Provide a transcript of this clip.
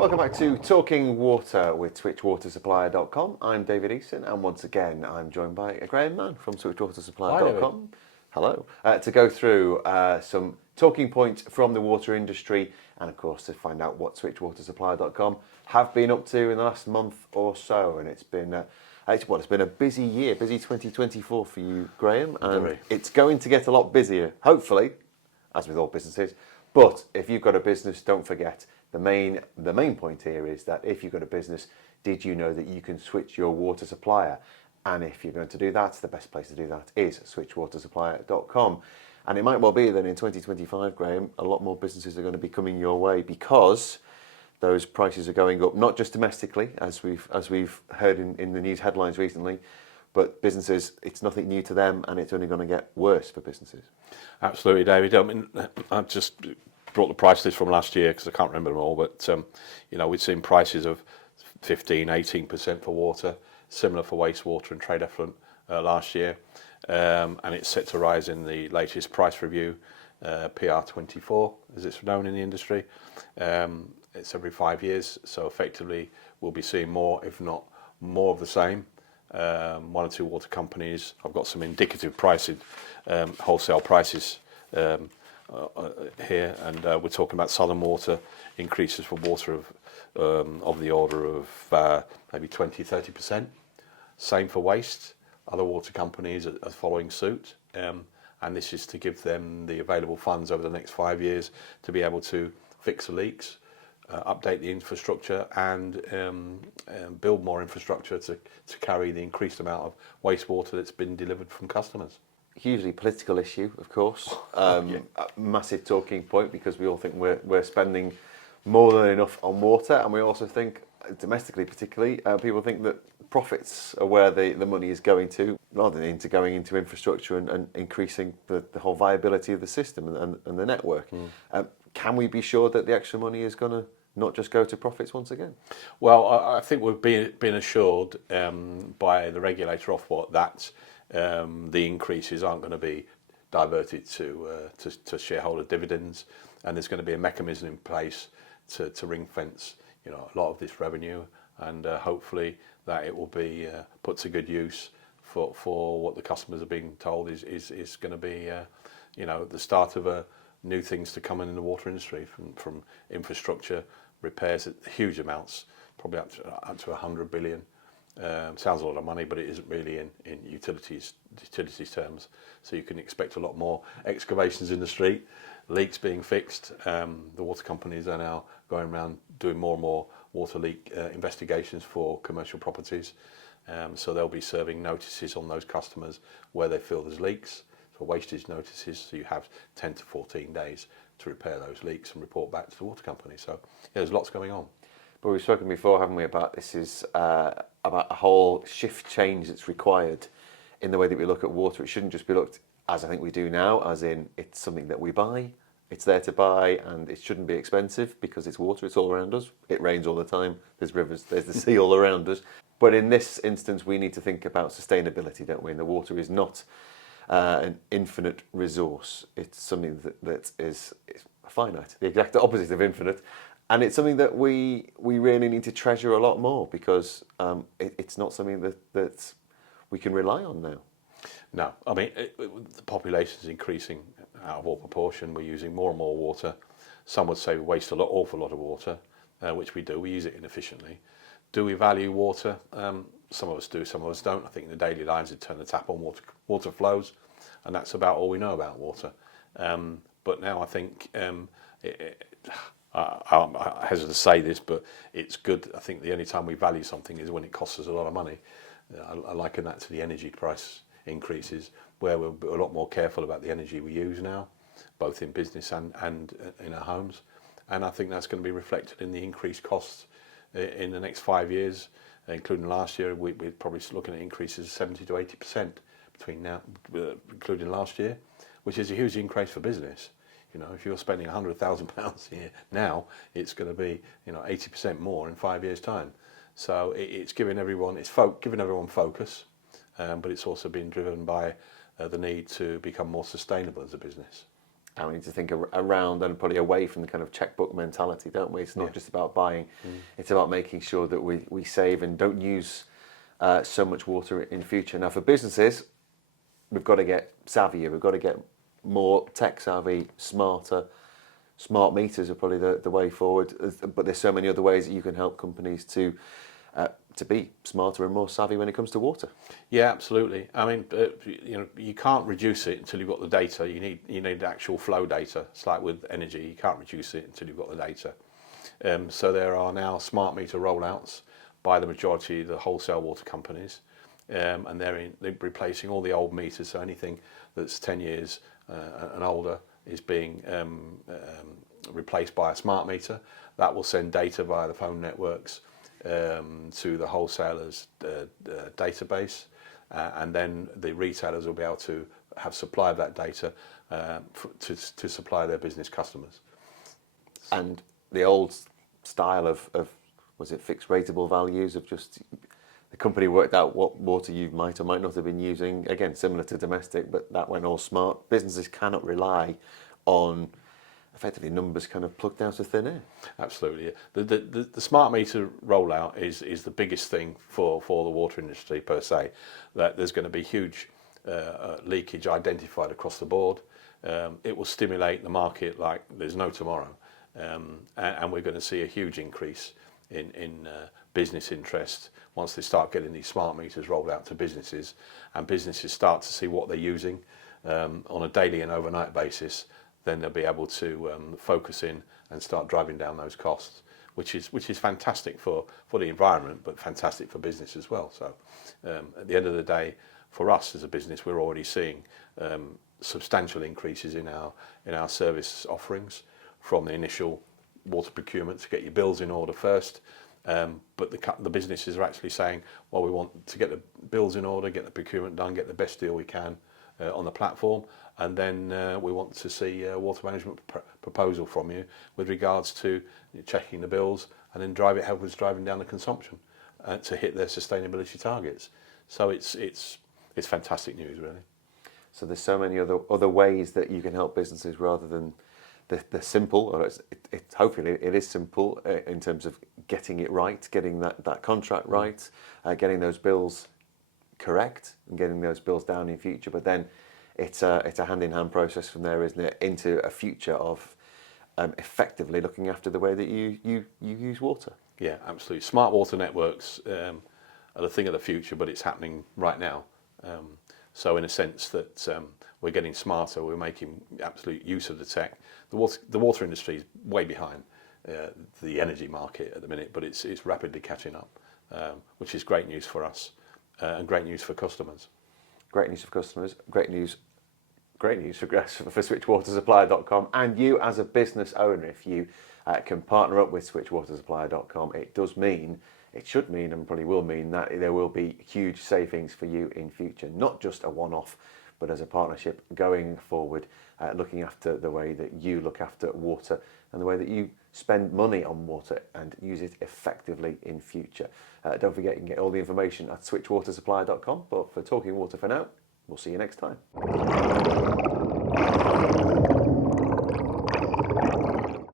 Welcome back to Talking Water with SwitchWaterSupplier.com. I'm David Eason, and once again I'm joined by Graham Mann from SwitchWaterSupplier.com. Hello. To go through some talking points from the water industry, and of course to find out what SwitchWaterSupplier.com have been up to in the last month or so. And it's been a busy year, busy 2024 for you, Graham, and it's going to get a lot busier, hopefully, as with all businesses. But if you've got a business, don't forget, the main point here is that if you've got a business, did you know that you can switch your water supplier? And if you're going to do that, the best place to do that is switchwatersupplier.com. And it might well be that in 2025, Graham, a lot more businesses are going to be coming your way because those prices are going up, not just domestically, as we've heard in the news headlines recently, but businesses, it's nothing new to them, and it's only going to get worse for businesses. Absolutely, David. I mean, I've just brought the price list from last year because I can't remember them all, but we've seen prices of 15-18% for water, similar for wastewater and trade effluent last year, and it's set to rise in the latest price review, PR24, as it's known in the industry. It's every 5 years, so effectively we'll be seeing more, if not more of the same. One or two water companies, I've got some indicative pricing, wholesale prices here, and we're talking about Southern Water increases for water of the order of maybe 20-30%. Same for waste. Other water companies are following suit, and this is to give them the available funds over the next 5 years to be able to fix the leaks, update the infrastructure, and build more infrastructure to carry the increased amount of wastewater that's been delivered from customers. Hugely political issue, of course. A massive talking point because we all think we're spending more than enough on water, and we also think, domestically particularly, people think that profits are where the money is going to, rather than going into infrastructure and increasing the whole viability of the system and the network. Can we be sure that the extra money is going to not just go to profits once again? Well, I think we've been assured by the regulator Ofwat that the increases aren't going to be diverted to shareholder dividends, and there's going to be a mechanism in place to ring fence a lot of this revenue, and hopefully that it will be put to good use for what the customers are being told is going to be the start of new things to come in the water industry, from infrastructure repairs at huge amounts, probably up to 100 billion. Sounds a lot of money, but it isn't really in utilities terms. So you can expect a lot more excavations in the street, leaks being fixed. The water companies are now going around doing more and more water leak investigations for commercial properties. So they'll be serving notices on those customers where they feel there's leaks, for wastage notices. So you have 10 to 14 days to repair those leaks and report back to the water company. So there's lots going on. But we've spoken before, haven't we, about this is about a whole shift change that's required in the way that we look at water. It shouldn't just be looked as I think we do now, as in it's something that we buy, it's there to buy, and it shouldn't be expensive because it's water, it's all around us. It rains all the time, there's rivers, there's the sea all around us. But in this instance, we need to think about sustainability, don't we? And the water is not an infinite resource. It's something that is finite, the exact opposite of infinite. And it's something that we really need to treasure a lot more because it's not something that we can rely on now. No, I mean, the population is increasing out of all proportion. We're using more and more water. Some would say we waste awful lot of water, which we do. We use it inefficiently. Do we value water? Some of us do, some of us don't. I think in the daily lives, we turn the tap on, water flows, and that's about all we know about water. But now I think I hesitate to say this, but it's good. I think the only time we value something is when it costs us a lot of money. I liken that to the energy price increases, where we're a lot more careful about the energy we use now, both in business and in our homes. And I think that's going to be reflected in the increased costs in the next 5 years, including last year. We're probably looking at increases of 70 to 80% between now, including last year, which is a huge increase for business. If you're spending £100,000 a year now, it's going to be 80% more in 5 years' time. So it's giving everyone focus, but it's also been driven by the need to become more sustainable as a business. And we need to think around and probably away from the kind of checkbook mentality, don't we? It's not just about buying, it's about making sure that we save and don't use so much water in future. Now, for businesses, we've got to get savvier, we've got to get more tech savvy, smarter. Smart meters are probably the way forward, but there's so many other ways that you can help companies to be smarter and more savvy when it comes to water. Yeah, absolutely. I mean, you can't reduce it until you've got the data. You need actual flow data. It's like with energy, you can't reduce it until you've got the data. So there are now smart meter rollouts by the majority of the wholesale water companies, and they're replacing all the old meters. So anything that's 10 years and older is being replaced by a smart meter. That will send data via the phone networks to the wholesalers' database, and then the retailers will be able to have supply of that data to supply their business customers. And the old style of was it fixed rateable values of just the company worked out what water you might or might not have been using, again similar to domestic, but that went all smart. Businesses cannot rely on effectively numbers kind of plucked out of thin air. Absolutely. The smart meter rollout is the biggest thing for the water industry per se. That there's going to be huge leakage identified across the board. It will stimulate the market like there's no tomorrow, and we're going to see a huge increase in business interest once they start getting these smart meters rolled out to businesses, and businesses start to see what they're using on a daily and overnight basis. Then they'll be able to focus in and start driving down those costs, which is fantastic for the environment, but fantastic for business as well. So at the end of the day, for us as a business, we're already seeing substantial increases in our service offerings, from the initial water procurement to get your bills in order first. But the businesses are actually saying, well, we want to get the bills in order, get the procurement done, get the best deal we can on the platform, and then we want to see a water management proposal from you with regards to checking the bills, and then help us driving down the consumption to hit their sustainability targets. So it's fantastic news, really. So there's so many other ways that you can help businesses rather than the simple, or hopefully it is simple in terms of getting it right, getting that contract right, getting those bills correct and getting those bills down in future. But then it's a hand-in-hand process from there, isn't it, into a future of effectively looking after the way that you use water. Yeah, absolutely. Smart water networks are the thing of the future, but it's happening right now. So in a sense that we're getting smarter, we're making absolute use of the tech. The water industry is way behind the energy market at the minute, but it's rapidly catching up, which is great news for us and great news for customers. Great news for customers, great news for switchwatersupplier.com, and you as a business owner, if you can partner up with switchwatersupplier.com, it should mean and probably will mean that there will be huge savings for you in future, not just a one-off, but as a partnership going forward, looking after the way that you look after water and the way that you spend money on water and use it effectively in future. Don't forget, you can get all the information at switchwatersupplier.com, but for Talking Water for now, we'll see you next time.